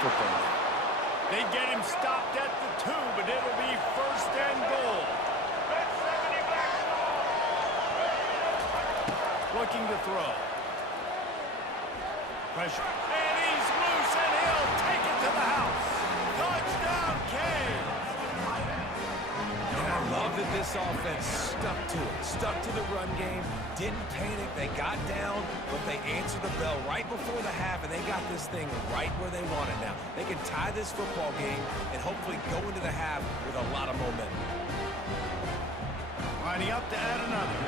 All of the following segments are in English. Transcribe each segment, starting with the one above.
football game. They get him stopped at the 2, but it'll be 1st and goal. Looking to throw. Pressure. And he's loose, and he'll take it to the house. Touchdown, Canes! And I love that this offense stuck to it. Stuck to the run game. Didn't panic. They got down, but they answered the bell right before the half, and they got this thing right where they want it now. They can tie this football game and hopefully go into the half with a lot of momentum. Lining up to add another.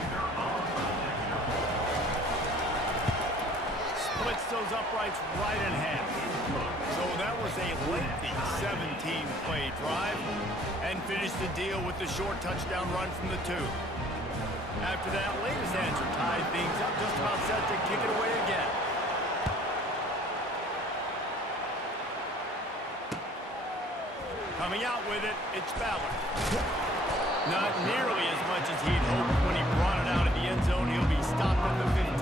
Splits those uprights right in half. So that was a lengthy 17-play drive and finished the deal with the short touchdown run from the 2. After that latest answer tied things up, just about set to kick it away again. Coming out with it, it's Ballard. Not nearly as much as he'd hoped when he brought it out of the end zone. He'll be stopped at the 15.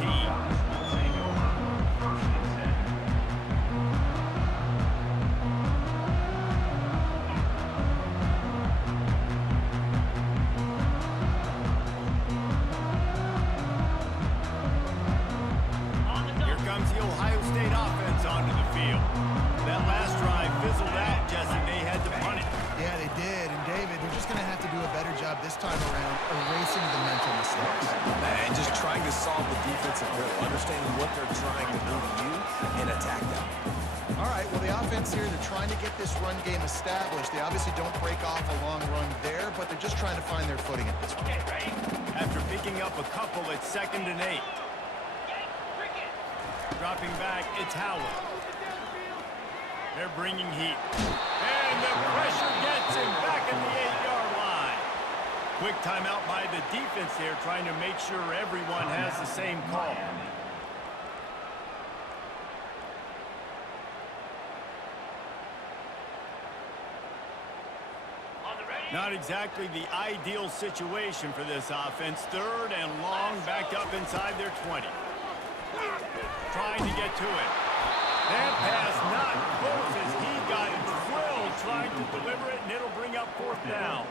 This time around, erasing the mental mistakes. And just trying to solve the defensive riddle, understanding what they're trying to do to you and attack them. All right, well, the offense here, they're trying to get this run game established. They obviously don't break off a long run there, but they're just trying to find their footing at this point. After picking up a couple, it's 2nd and 8. Dropping back, it's Howard. They're bringing heat. And the pressure gets him back at the 8-yard line. Quick timeout by the defense there, trying to make sure everyone has the same call. Not exactly the ideal situation for this offense. 3rd and long, back up inside their 20. Trying to get to it. That pass not close as he got drilled trying to deliver it, and it'll bring up 4th down.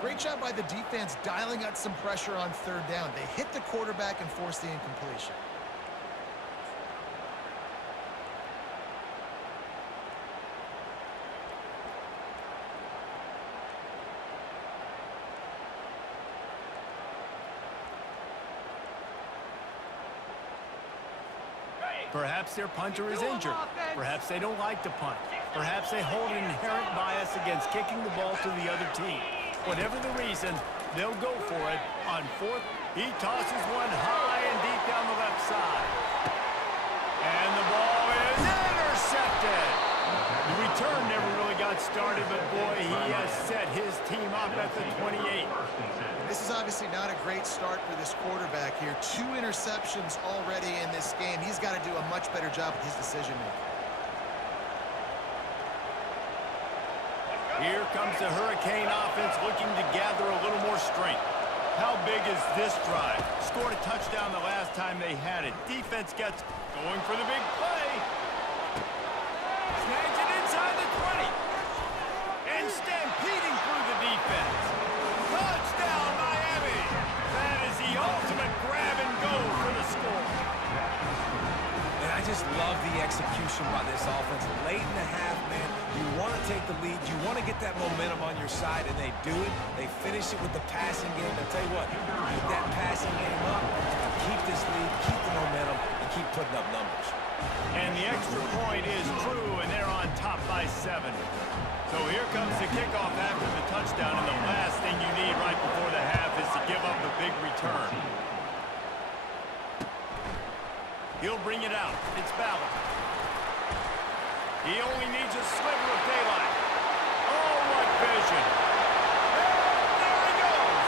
Great job by the defense dialing out some pressure on 3rd down. They hit the quarterback and forced the incompletion. Perhaps their punter is injured. Perhaps they don't like to punt. Perhaps they hold an inherent bias against kicking the ball to the other team. Whatever the reason, they'll go for it. On 4th, he tosses one high and deep down the left side. And the ball is intercepted. The return never really got started, but boy, he has set his team up at the 28. This is obviously not a great start for this quarterback here. 2 interceptions already in this game. He's got to do a much better job with his decision-making. Here comes the Hurricane offense looking to gather a little more strength. How big is this drive? Scored a touchdown the last time they had it. Defense gets going for the big play. Snags it inside the 20. And stampeding through the defense. Touchdown, Miami. That is the ultimate grab and go for the score. And I just love the execution by this offense. Late in the half, man, you want to take the lead. You want to get that momentum on your side, and they do it. They finish it with the passing game. I'll tell you what, keep that passing game up, keep this lead, keep the momentum, and keep putting up numbers. And the extra point is true, and they're on top by 7. So here comes the kickoff after the touchdown, and the last thing you need right before the half is to give up a big return. He'll bring it out. It's Ballard. He only needs a sliver of daylight. Oh, what vision. And there he goes.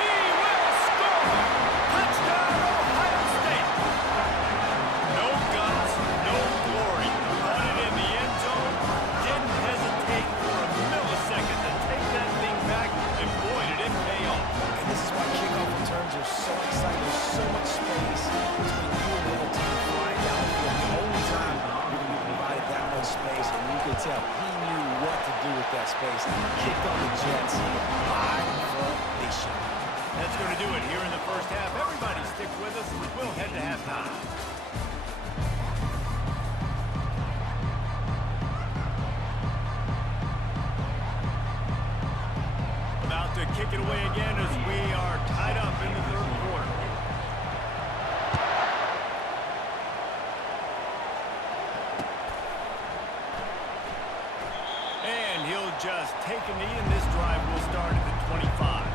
He will score. Touchdown, Ohio State. No guts, no glory. Caught it in the end zone. Didn't hesitate for a millisecond to take that thing back, and boy, did it pay off. And this is why kickoff returns are so exciting. There's so much space between you and the other team flying down the field. tell he knew what to do with that space. Kicked on the Jets by formation. That's going to do it here in the first half. Everybody stick with us. We'll head to halftime. About to kick it away again as we are tied up in the third quarter. And he'll just take a knee, and this drive will start at the 25.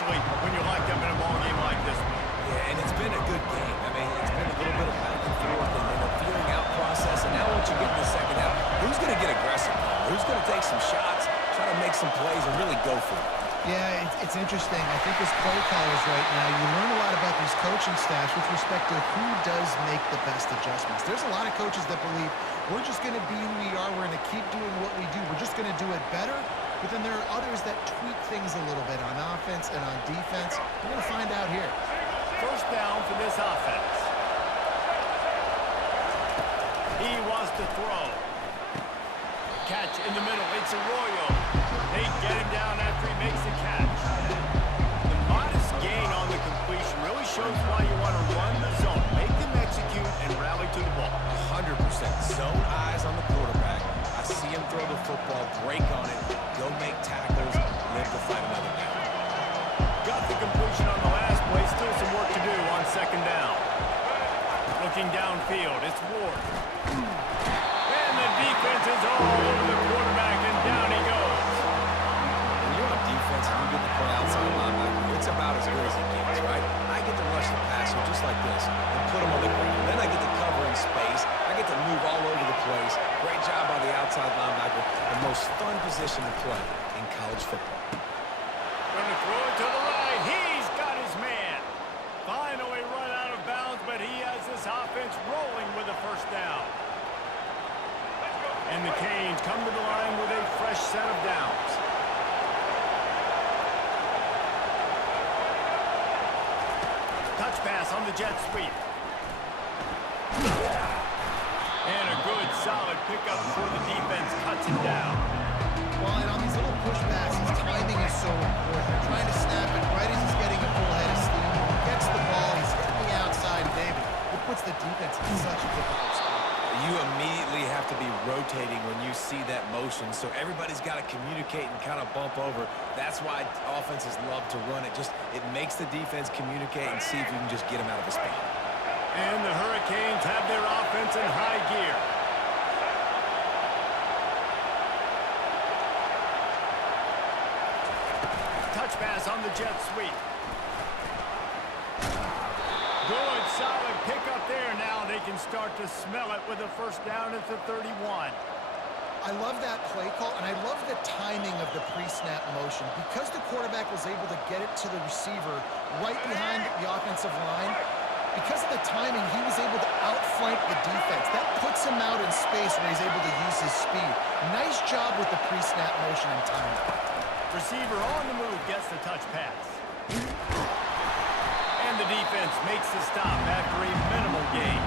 When you're locked up in a ball game like this one. Yeah, and it's been a good game. I mean, it's been a little bit of back and forth and a feeling out process. And now once you get in the second half, who's going to get aggressive? Who's going to take some shots, try to make some plays, and really go for it? Yeah, it's interesting. I think as play callers right now, you learn a lot about these coaching staffs with respect to who does make the best adjustments. There's a lot of coaches that believe we're just going to be who we are. We're going to keep doing what we do. We're just going to do it better. But then there are others that tweak things a little bit on offense and on defense. We're going to find out here. First down for this offense. He wants to throw. Catch in the middle. It's Arroyo. They get him down after he makes the catch. The modest gain on the completion really shows why you want to run the zone. Make them execute and rally to the ball. 100%. Zone eyes on the quarterback. I see him throw the football, break on it, go make tackles, live to fight another down. Got the completion on the last play. Still some work to do on second down. Looking downfield, it's Ward. And the defense is all over the quarterback, and down he goes. When you're on defense and you get to play outside linebacker, it's about as good as it gets, right? I get to rush the passer just like this and put him on the ground. Then I get to cover in space. I get to move all over the place. Great job by the outside linebacker. The most fun position to play in college football. Going to throw it to the right. He's got his man. Finally run out of bounds, but he has this offense rolling with a first down. And the Canes come to the line with a fresh set of downs. Touch pass on the jet sweep. And a good, solid pickup before the defense cuts it down. Well, and on these little push passes, timing is so important. They're trying to snap it right as he's getting a full head of steam. He gets the ball, he's hitting the outside, David. It puts the defense in such a difficult spot. You immediately have to be rotating when you see that motion, so everybody's got to communicate and kind of bump over. That's why offenses love to run it. It makes the defense communicate and see if you can just get them out of the spot. And the Hurricanes have their offense in high gear. Touch pass on the jet sweep. Good, solid pickup there. Now they can start to smell it with a first down at the 31. I love that play call, and I love the timing of the pre-snap motion. Because the quarterback was able to get it to the receiver right behind the offensive line, because of the timing, he was able to outflank the defense. That puts him out in space where he's able to use his speed. Nice job with the pre-snap motion and timing. Receiver on the move gets the touch pass. And the defense makes the stop after a minimal gain.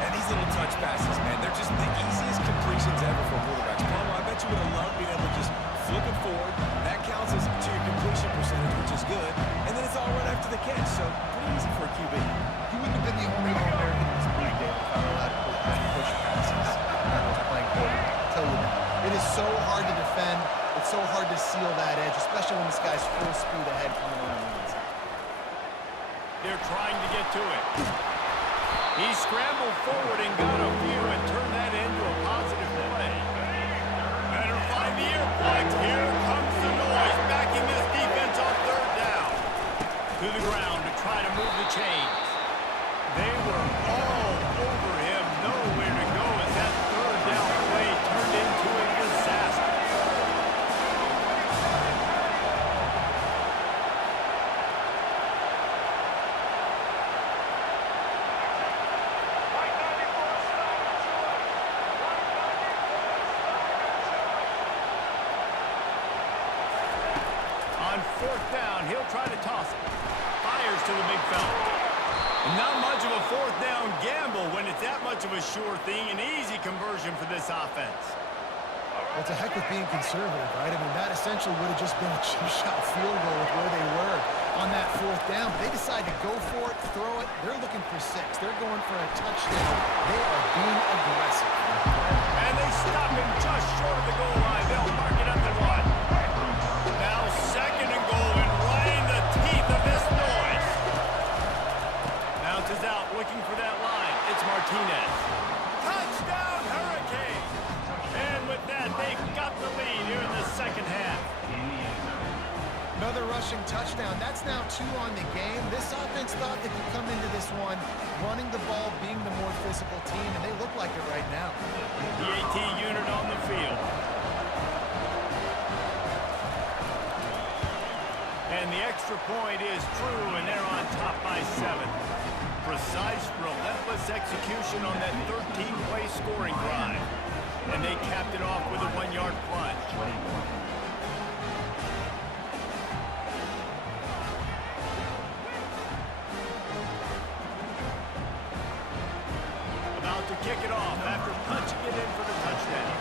And these little touch passes, man, they're just the easiest completions ever for quarterbacks. Palmer, I bet you would have loved being able to just flip it forward. That counts as to your completion percentage, which is good. And then it's all right after the catch, so pretty easy for a QB. He wouldn't have been the only All-American in his league, David, if I were allowed to push passes when I was playing quarterback. I'll tell you that. It is so hard to defend. It's so hard to seal that edge, especially when this guy's full speed ahead coming on the inside. They're trying to get to it. He scrambled forward and got a few and turned that into a positive play. Better find the airport. Here comes the noise, backing this defense on third down. To the ground to try to move the chains. They were all over him. Nowhere to go as that third down play turned into a disaster. fourth down. He'll try to toss it. Fires to the big fella. Not much of a fourth down gamble when it's that much of a sure thing. An easy conversion for this offense. Well, it's a heck with being conservative, right? I mean, that essentially would have just been a chip shot field goal with where they were on that fourth down. But they decide to go for it, throw it. They're looking for 6. They're going for a touchdown. They are being aggressive. And they stop him just short of the goal line. They'll mark it up at 1. Now second and goal, and right in the teeth of this noise. Bounces out, looking for that line. It's Martinez. Touchdown, Hurricane! And with that, they've got the lead here in the second half. Another rushing touchdown. That's now 2 on the game. This offense thought they could come into this one running the ball, being the more physical team, and they look like it right now. The AT unit on the field. And the extra point is true, and they're on top by 7. Precise, relentless execution on that 13-play scoring drive. And they capped it off with a 1-yard plunge. About to kick it off after punching it in for the touchdown.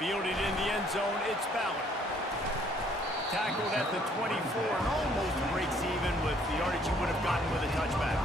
Fielded in the end zone, it's Ballard. Tackled at the 24 and almost breaks even with the yardage he would have gotten with a touchback.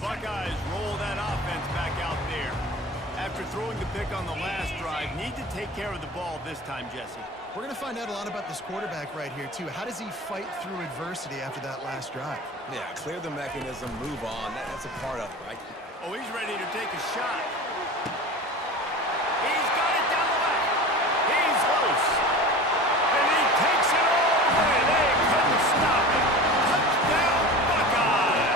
Buckeyes roll that offense back out there. After throwing the pick on the last drive, need to take care of the ball this time, Jesse. We're going to find out a lot about this quarterback right here, too. How does he fight through adversity after that last drive? Yeah, clear the mechanism, move on. That's a part of it, right? Oh, he's ready to take a shot. He's got it down the left. He's loose. And he takes it all the way. They couldn't stop him. Touchdown, Buckeyes!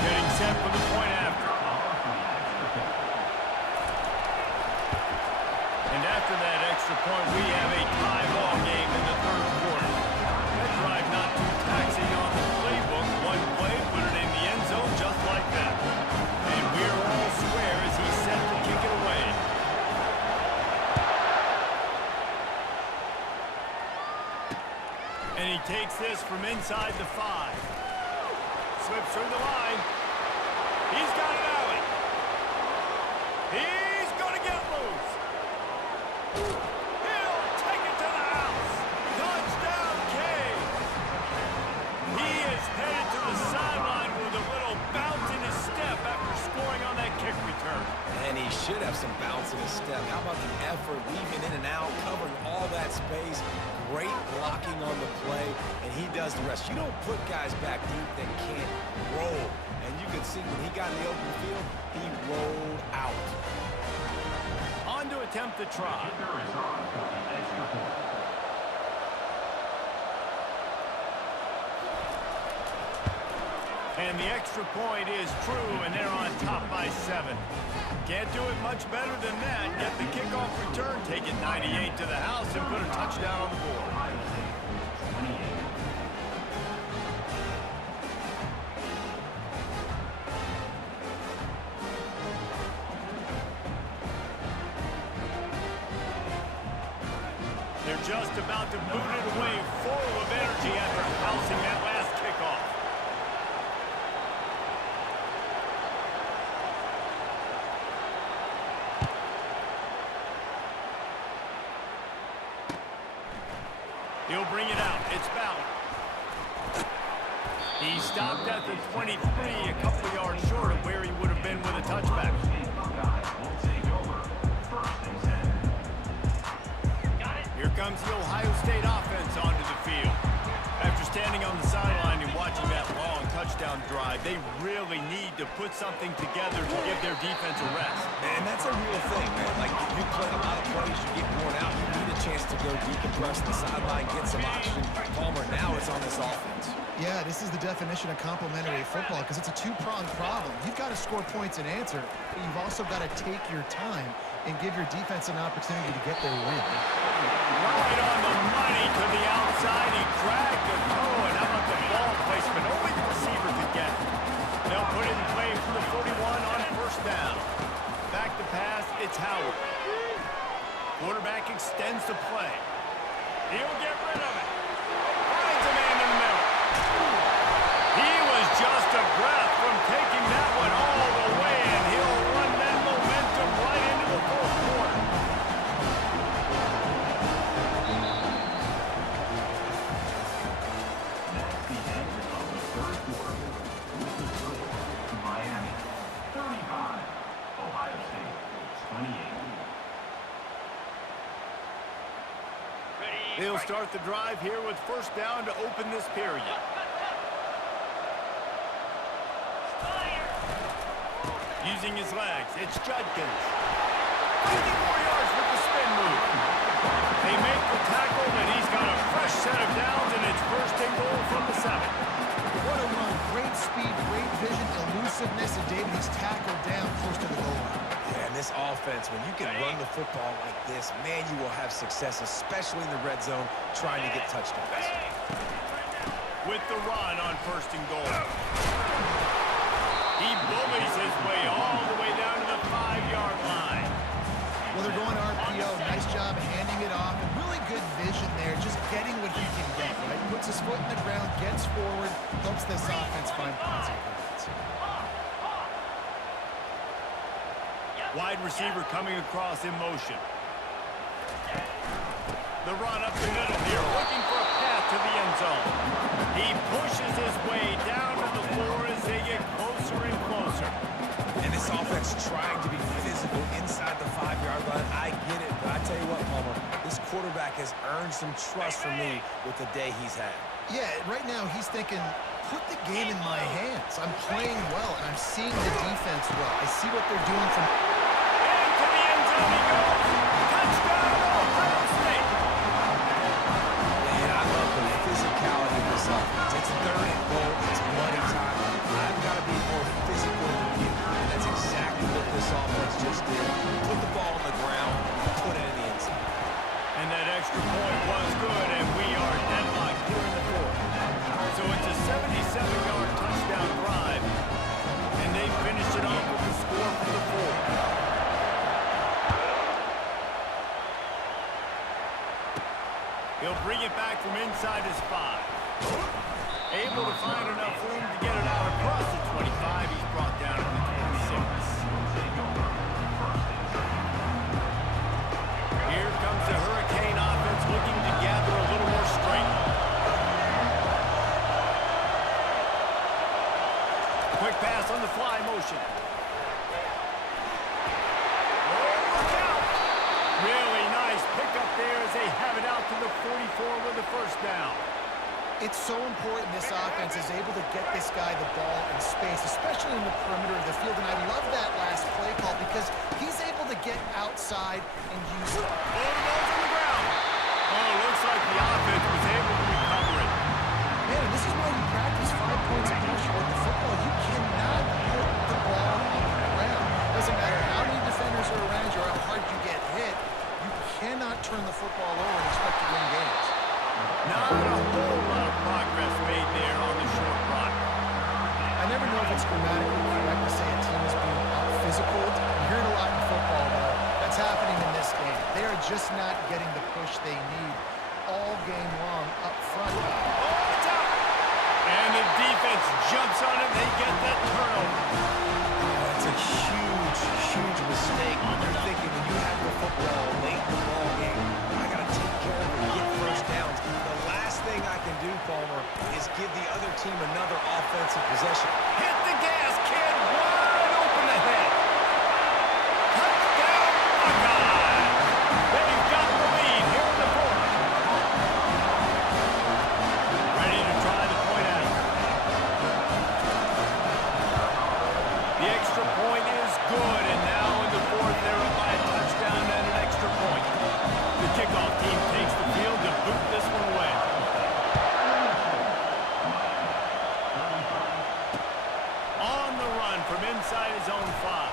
Getting set for the point after. And after that extra point, we have a tie ball game in the third quarter. That drive not too taxing on the playbook. One play, put it in the end zone just like that. And we're all square as he's set to kick it away. And he takes this from inside the 5. Slips through the line. He's got it out. He's going to get loose. He'll take it to the house. Touchdown, Cade. He is headed to the sideline with a little bounce in his step after scoring on that kick return. And he should have some bounce in his step. How about the effort, weaving in and out, covering all that space. Great blocking on the play, and he does the rest. You don't put guys back deep that can't roll. And you can see when he got in the open field, he rolled out. On to attempt the try. And the extra point is true, and they're on top by 7. Can't do it much better than that. Get the kickoff return, take it 98 to the house, and put a touchdown on the board. They're just about to boot it away, full of energy after housing that last kickoff. He'll bring it out. It's Ballard. He stopped at the 23, a couple of yards short of where he would have been with a touchback. Here comes the Ohio State offense onto the field. After standing on the sideline and watching that long touchdown drive, they really need to put something together to give their defense a rest. And that's a real thing, man. Like, you play a lot of plays, you get worn out, you need a chance to go decompress the sideline, get some oxygen. Palmer, now it's on this offense. Yeah, this is the definition of complementary football because it's a two-pronged problem. You've got to score points and answer, but you've also got to take your time and give your defense an opportunity to get their win. Right on the money to the outside. He dragged the toe, and how about the ball placement? Only the receiver could get it. They'll put it in play from the 41 on first down. Back to pass, it's Howard. Quarterback extends the play. He'll get rid of it. Finds a man in the middle. He was just a breath from taking that one all the way, and he'll run that momentum right into the fourth quarter. Miami, 35. Ohio State, 28. They'll start the drive here with first down to open this period. Using his legs, it's Judkins. 50 more yards with the spin move. They make the tackle, and he's got a fresh set of downs, and it's first and goal from the 7. What a run. Great speed, great vision, elusiveness, and David, he's tackled down close to the goal line. Yeah, and this offense, when you can run the football like this, man, you will have success, especially in the red zone, trying to get touchdowns. With the run on first and goal. He bullies his way all the way down to the 5-yard line. Well, they're going RPO. Nice job handing it off. And really good vision there, just getting what he can get, right? Puts his foot in the ground, gets forward, helps this offense find positive points. Wide receiver coming across in motion. The run up the middle here, looking for a path to the end zone. He pushes his way down to the floor as they get closer and closer. And this offense trying to be physical inside the 5-yard line. I get it, but I tell you what, Palmer, this quarterback has earned some trust from me with the day he's had. Yeah, right now he's thinking, put the game in my hands. I'm playing well, and I'm seeing the defense well. I see what they're doing from... Into the end zone he goes. Touchdown, Ohio State. Man, I love the physicality of this offense. It's third and goal. It's money time. I've got to be more physical than you, and that's exactly what this offense just did. Put the ball on the ground, put it in the end zone. And that extra point was good, and we are deadlocked here in the fourth. So it's a 77-yard touchdown drive, and they finish it off with the score from the 4. He'll bring it back from inside his 5. Able to find enough room to get it out across the 25. He's brought down to the 26. Here comes the Hurricane offense looking to gather a little more strength. Quick pass on the fly motion. Look out! Really nice pickup there as they have it out to the 44 with the first down. It's so important this offense is able to get this guy the ball in space, especially in the perimeter of the field. And I love that last play call because he's able to get outside and use it. Ball goes on the ground. Oh, looks like the offense was able to recover it. Man, this is why you practice 5 points of pressure with the football. You cannot put the ball on the ground. Doesn't matter how many cannot turn the football over and expect to win games. Not a whole lot of progress made there on the short run. I never know if it's grammatically correct to say a team is being out-physical. You hear it a lot in football, though. That's happening in this game. They are just not getting the push they need all game long up front. Oh, it's out! And the defense jumps on it. They get that turnover. That's a huge, huge mistake when you're thinking when you have the football late in the ball game, I got to take care of it and get first downs. The last thing I can do, Palmer, is give the other team another offensive possession. Hit the gas, kid. Wide open ahead. Touchdown, Buckeyes. They've got the lead here in the fourth. Ready to try the point after. The extra point is good, and now in the fourth, they're up by a touchdown and an extra point. The kickoff team takes the field to boot this one away. On the run from inside his own 5.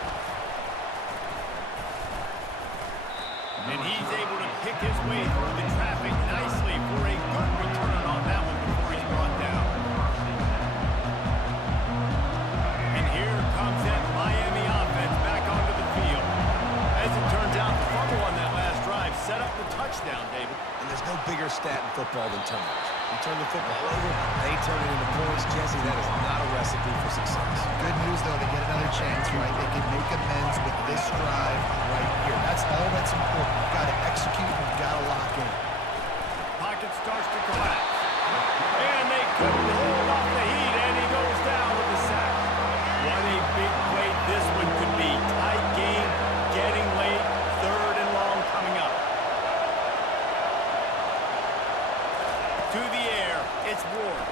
And he's able to pick his way through the traffic nicely for a good return on that one before he's brought down. And here comes that Miami offense back onto the field. As it turns out, the fumble on that last drive set up the touchdown, David. And there's no bigger stat in football than turnovers. You turn the football over, they turn it into points. Jesse, that is not a recipe for success. Good news, though, they get another chance, right? They can make amends with this drive right here. That's all that's important. You've got to execute and you've got to lock in. Pocket starts to collapse. And they couldn't hold off the heat, and he goes down with the sack. What a big play this one could be. Tight game, getting late, 3rd and long coming up. To the air, it's Ward.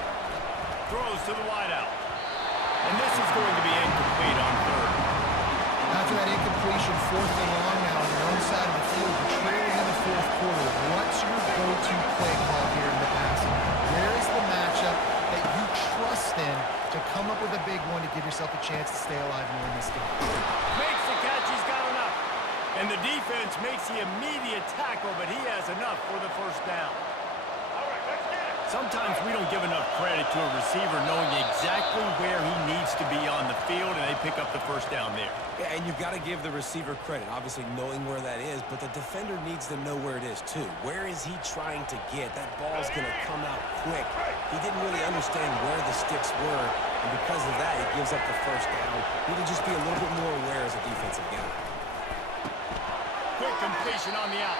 Throws to the wideout. And this is going to be incomplete on 3rd. After that incompletion, 4th and long now on their own side of the field, you're trailing in the 4th quarter. What's your go-to play call here in the passing game? Where is the matchup that you trust in to come up with a big one to give yourself a chance to stay alive and win this game? Makes the catch, he's got enough. And the defense makes the immediate tackle, but he has enough for the first down. Sometimes we don't give enough credit to a receiver knowing exactly where he needs to be on the field, and they pick up the first down there. Yeah, and you've got to give the receiver credit, obviously knowing where that is, but the defender needs to know where it is too. Where is he trying to get? That ball's going to come out quick. He didn't really understand where the sticks were, and because of that, he gives up the first down. Need to just be a little bit more aware as a defensive guy. Quick completion on the out.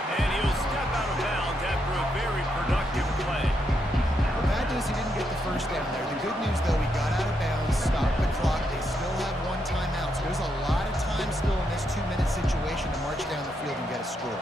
And he'll step out of bounds after a very productive play. The bad news, he didn't get the first down there. The good news, though, he got out of bounds, stopped the clock. They still have 1 timeout. So there's a lot of time still in this 2-minute situation to march down the field and get a score.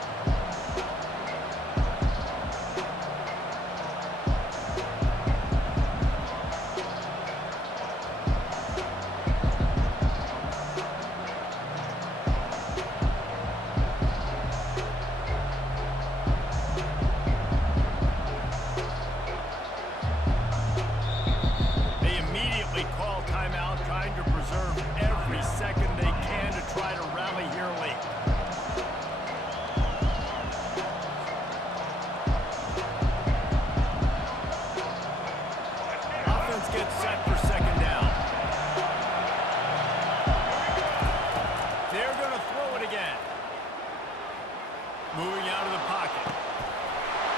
Moving out of the pocket.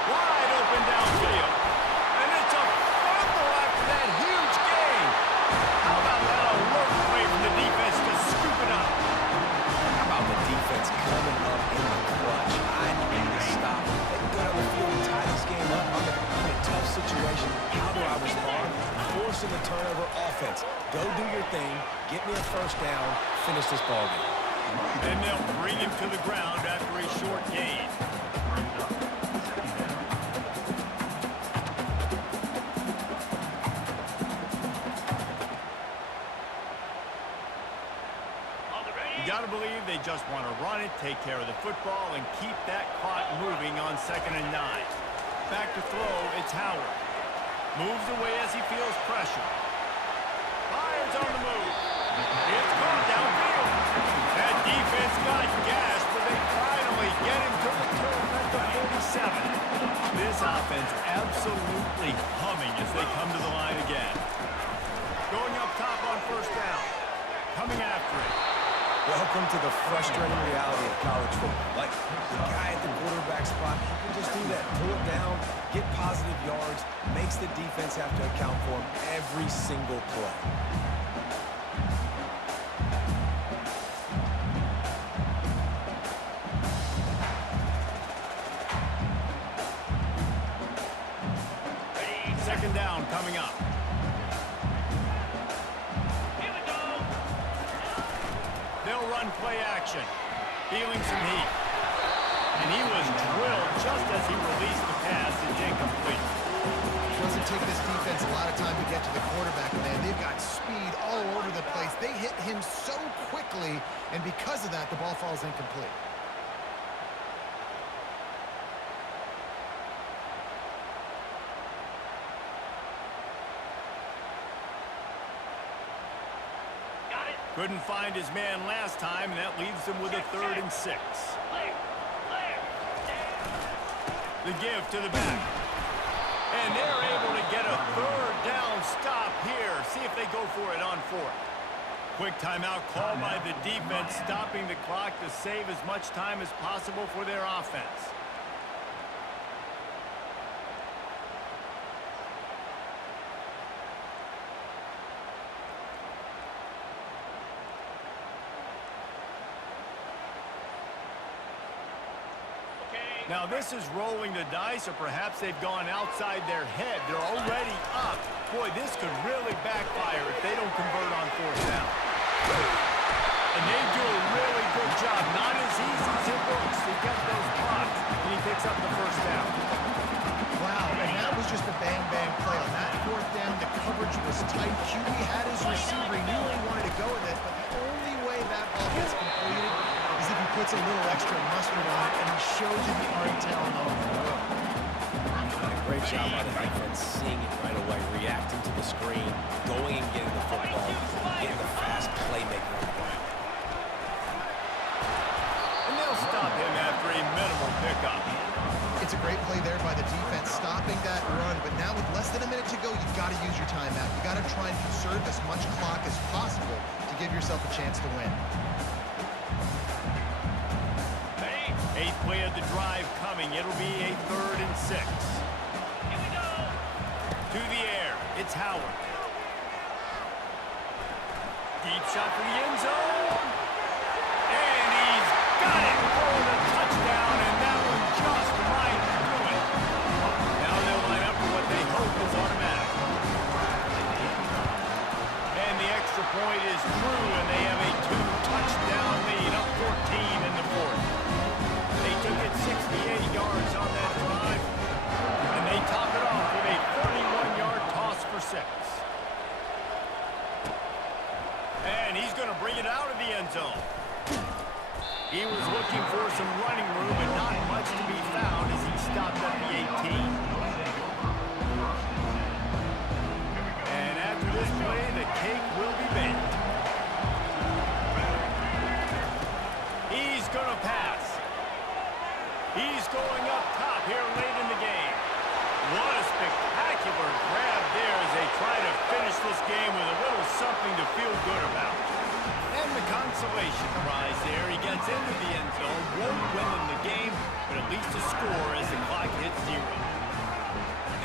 Wide open downfield. And it's a fumble after that huge gain. How about that alert play from the defense to scoop it up? How about the defense coming up in the clutch? I need to stop. They can go down the field and tie this game up. I'm in a tough situation. How do I respond? Forcing the turnover offense. Go do your thing. Get me a first down. Finish this ball game. And they'll bring him to the ground after a short gain. You got to believe they just want to run it, take care of the football, and keep that clock moving on 2nd and 9. Back to throw, it's Howard. Moves away as he feels pressure. Fires on the move. It's caught downfield. That defense got gashed, but they finally get him to the turf. offense absolutely humming as they come to the line again. Going up top on first down. Coming after it. Welcome to the frustrating reality of college football. Like, the guy at the quarterback spot, he can just do that. Pull it down, get positive yards, makes the defense have to account for him every single play. Second down coming up. They'll run play action. Feeling some heat. And he was drilled just as he released the pass. It's incomplete. It doesn't take this defense a lot of time to get to the quarterback, man. They've got speed all over the place. They hit him so quickly, and because of that, the ball falls incomplete. Couldn't find his man last time, and that leaves him with a 3rd and 6. The give to the back. And they're able to get a 3rd down stop here. See if they go for it on 4th. Quick timeout called by the defense, stopping the clock to save as much time as possible for their offense. Now this is rolling the dice, or perhaps they've gone outside their head. They're already up. Boy, this could really backfire if they don't convert on 4th down. And they do a really good job. Not as easy as it looks to get those blocks. And he picks up the 1st down. Wow, and that was just a bang-bang play. On that 4th down, the coverage was tight. QB had his receiver. He knew where he wanted to go with it, but the only way that ball gets completed is if he puts a little extra mustard on it, and he shows you the art and talent on the field. Great job by the defense, seeing it right away, reacting to the screen, going and getting the football, getting the fast playmaker on the ground. And they'll stop him after a minimal pickup. It's a great play there by the defense, stopping that run, but now with less than a minute to go, you've got to use your timeout. You've got to try and conserve as much clock as possible to give yourself a chance to win. 8th play of the drive coming. It'll be a 3rd and 6. Here we go. To the air. It's Howard. Deep shot for the end zone. And he's got it for the touchdown, and that one just might do it. Now they'll line up for what they hope is automatic. And the extra point is true, and they have a 2-touchdown lead, up 14 in the 4th. They took it 68 yards on that drive, and they top it off with a 31-yard toss for 6. And he's going to bring it out of the end zone. He was looking for some running room, but not much to be found as he stopped at the 18. And after this play, the cake will be baked. He's going to pass. He's going up top here late in the game. What a spectacular grab there as they try to finish this game with a little something to feel good about. And the consolation prize there. He gets into the end zone, won't win in the game, but at least a score as the clock hits 0.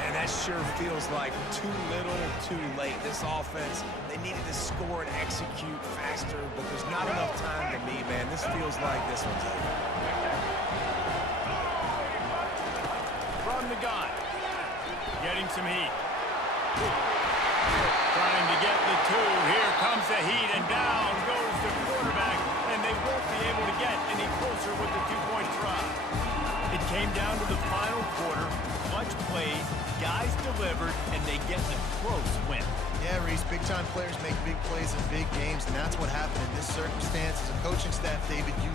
And that sure feels like too little, too late. This offense, they needed to score and execute faster, but there's not enough time to me, man. This feels like this one's over. From the gun. Getting some heat. Trying to get the 2. Here comes the heat, and down goes the quarterback, and they won't be able to get any closer with the 2-point try. It came down to the final quarter. Clutch plays, guys delivered, and they get a close win. Yeah, Reese, big-time players make big plays in big games, and that's what happened in this circumstance. As a coaching staff, David, you